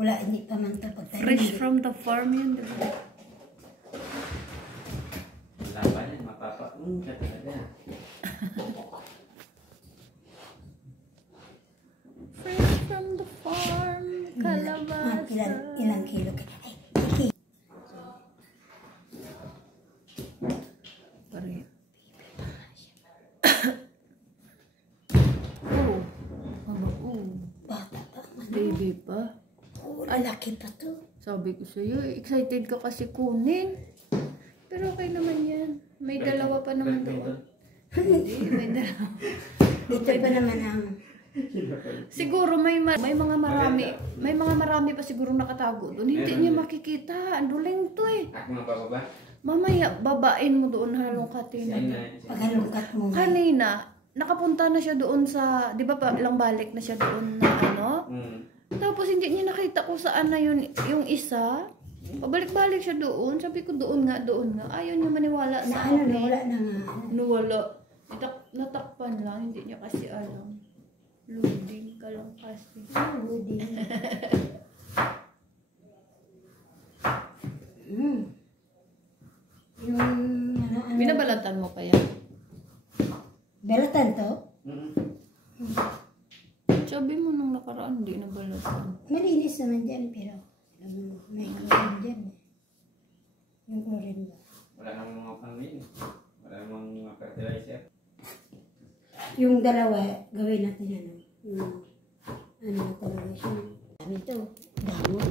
Wala, hindi pa man ito pagtanim. Fresh from the farm yun, di ba? Laban yan, mapapa-un ka talaga. Fresh from the farm, kalabasa. Ilang kilo ka? Ay, okay. Pare. Bata pa. Baby pa. Laki pa to. Sabi ko sa'yo, excited ka kasi kunin. Pero okay naman yan. May dalawa pa naman doon. Hindi, may dalawa. Dito pa naman ang... Siguro may mga marami pa siguro nakatago doon. Hindi niya makikita. Anduling to eh. Ako nga bababa. Mamaya, babain mo doon halongkatin. Paghalungkat mo. Kanina, nakapunta na siya doon sa, di ba pa, ilang balik na siya doon na ano? Tapos hindi niya nakita kung saan na yun, yung isa. Pabalik-balik siya doon. Sabi ko doon nga. Ayaw niya maniwala sa akin. Nawala na nga. Nawala. Natakpan lang. Hindi niya kasi alam. Loading ka lang kasi. Loading. Yung ano. Binabalatan mo pa yan? Balatan to? Sabi mo nung nakaraan, hindi nabalatan. Malinis naman dyan, pero may chlorine dyan. Yung chlorine ba? Wala namang mga pangmin. Wala namang mga fertilizer. Yung dalawa, gawin natin ano. Ano na talaga siya. Sabi ito, damot.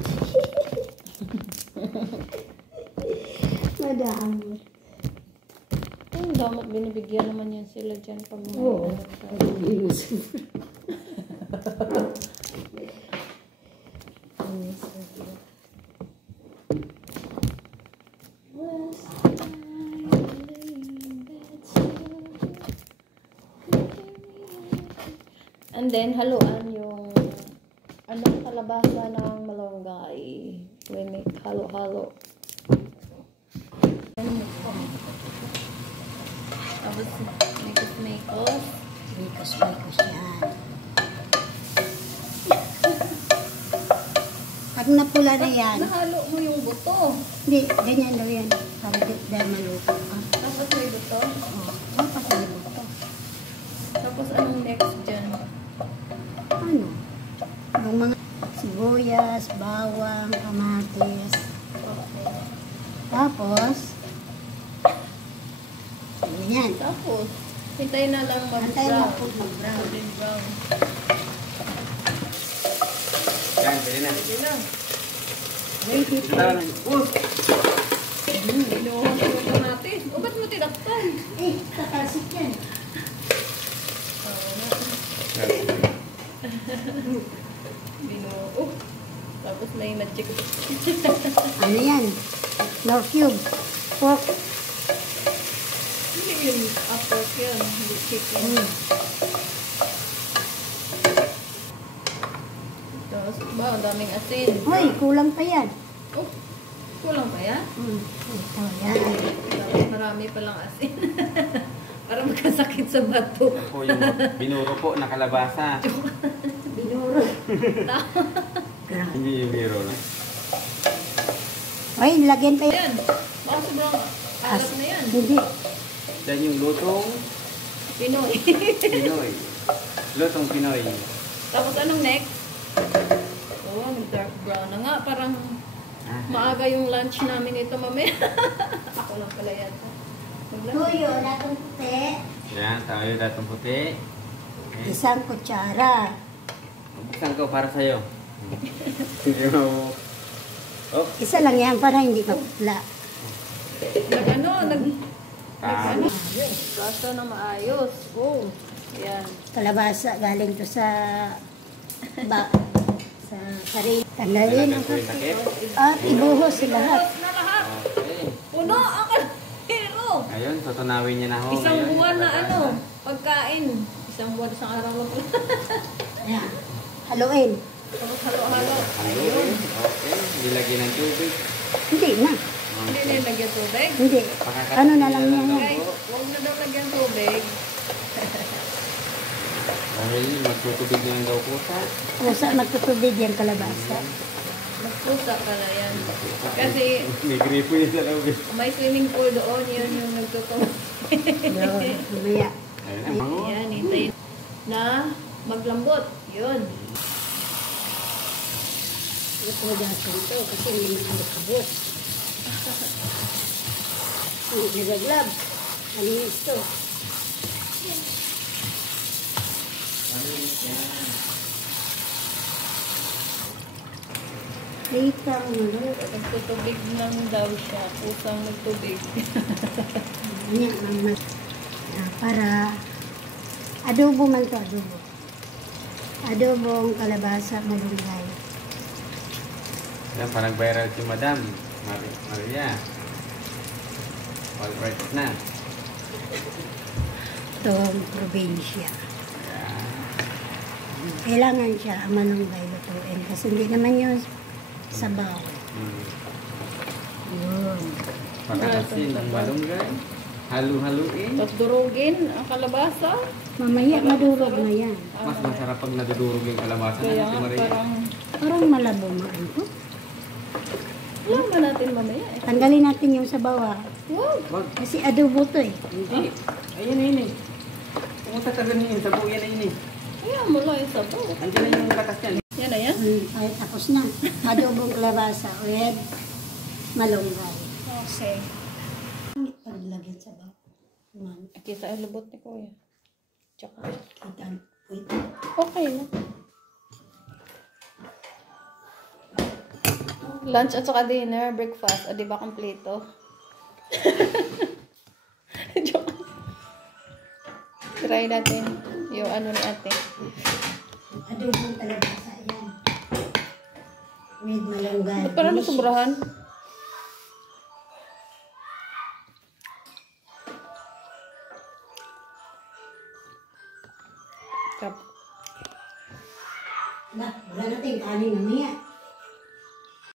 Madamot. Yung damot, binibigyan naman yan sila dyan pag mga Oo. And then, haluan yung anong kalabasa ng malunggay. We make halo-halo. Tapos, mikos-mikos. Mikos yan. Pag napula na yan. Nahalo mo yung buto. Hindi, ganyan daw yan. Para dahil maluto. Tapos may buto. Tapos may buto. Tapos anong next dyan? Ano? Yung mga sibuyas, bawang, kamatis. Okay. Tapos, ganyan. Tapos, hintayin na lang Antayin mo mag-brown. po mag-brown. Golden brown. Yan, pwede na. Sige na. Ready po. Inuhong ko natin. O, ba't mo tinakpan? Eh, tatalsik yan. Binuo. Tapos may magic. Ano yan? Nor cube. Pork. Hindi yun. Pork yun. Hindi chicken. Tapos, ba, ang daming asin. Hoy, kulang pa yan. Oh, kulang pa yan? Ito, yan. Tapos marami palang asin. Para magkasakit sa bato. Ako yung binuro po na kalabasa. Binuro. Hindi yung biro na. Hoy, lagyan pa yan. Yan. Baka sobrang alat na yan. Hindi. Yan yung lutong Pinoy. Pinoy. Lutong Pinoy. Tapos anong next? Oh, dark brown na nga. Parang maaga yung lunch namin ito mamaya. Ako lang pala yata. Tuyo, latong puti. Yan, tayo datong puti. Okay. Isang kutsara. Buksan ko para sa'yo. Hindi mo. Oh. Isa lang yan para hindi maputla. Nag-ano? Kaso na maayos. Oh, yan. Kalabasa, galing to sa sa karin. Tanggalin ang Takip. at ibuhos lahat. Na lahat. Okay. Puno ang kalero. Ayun, tutunawin niya na ho. Isang ngayon, buwan na kalabasa. ano, pagkain. Isang buwan, isang araw lang pala. Ayan. Haluin. Tapos halo-halo. Ayun. Okay, nilagyan ng tubig. Hindi na. Hindi na lagyan tubig. Hindi. Pakakatin Ano na lang niya yan. Guys, huwag na daw lagyan tubig. Dahil magtutubig na lang daw po sa. Kung saan magtutubig yung kalabasa. Magpusa pala yan. Kasi May gripo yun sa loob. may swimming pool doon, yun yung nagtutong. Yun, mamaya. Ayun ang bango. Yan, hintayin na maglambot. Yun. Ito dasan to kasi hindi nakabot. Nagaglab. Alinis to. Lita ang ano. Nagtutubig lang daw siya. Pusang nagtubig. Ganyan ang mas. Para adobo man to, adobo. Adobong kalabasa, malunggay. Yan, parang viral si Madam. Maria. All right na. Ito ang probinsya. Yan. Kailangan siya ang malunggay lutuin kasi hindi naman yun sabaw. Yun. Pagkakasin ng malunggay. Halu-haluin. Tapos durugin ang kalabasa. Mamaya madurog na yan. Mas masarap pag nadudurog yung kalabasa Kaya na si nga Maria. Parang malabo maan to. Alam ba natin mamaya eh. Tanggalin natin yung sabaw. Wow. Wag. Kasi adobo to eh. Hindi. Ayun na yun eh. Pumunta ka ganun yun. Sabo yan na yun eh. Kaya mula yung sabaw. Andiyan na yung katas yan. Yan na yan. Ay, tapos na. Adobong kalabasa with malunggay. Okay. Paglagyan sabaw. Man, Kita ang lubot ni Kuya. Tsaka. kita. Wait. Okay na. Lunch at saka dinner, breakfast. O, di ba kompleto? Joke. Try natin yung ano ni ate. Adobong kalabasa yan. With malunggay. Ba't parang nasubrahan? Tap. Wala natin kanin mamaya.